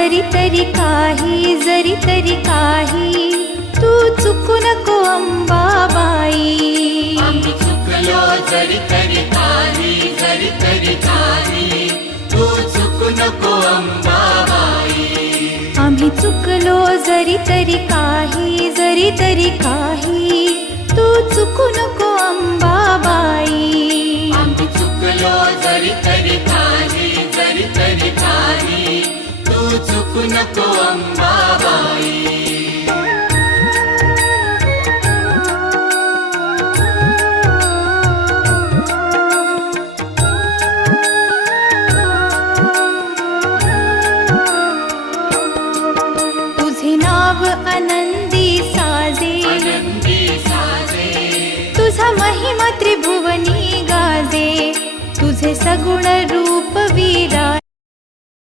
जरी तरी काही तू चुकू नको अंबाबाई. आम्ही चुकलो जरी तरी काही तू चुकू नको अंबाबाई. आम्ही चुकलो जरी तरी काही तू चुकू नको अंबाबाई. आम्ही चुकलो जरी तरी काही तू चुकू नको अंबाबाई. तुझे नाव आनंदी साजे, तुझा महिमा त्रिभुवनी गाजे. तुझे सगुण रूप विराजे,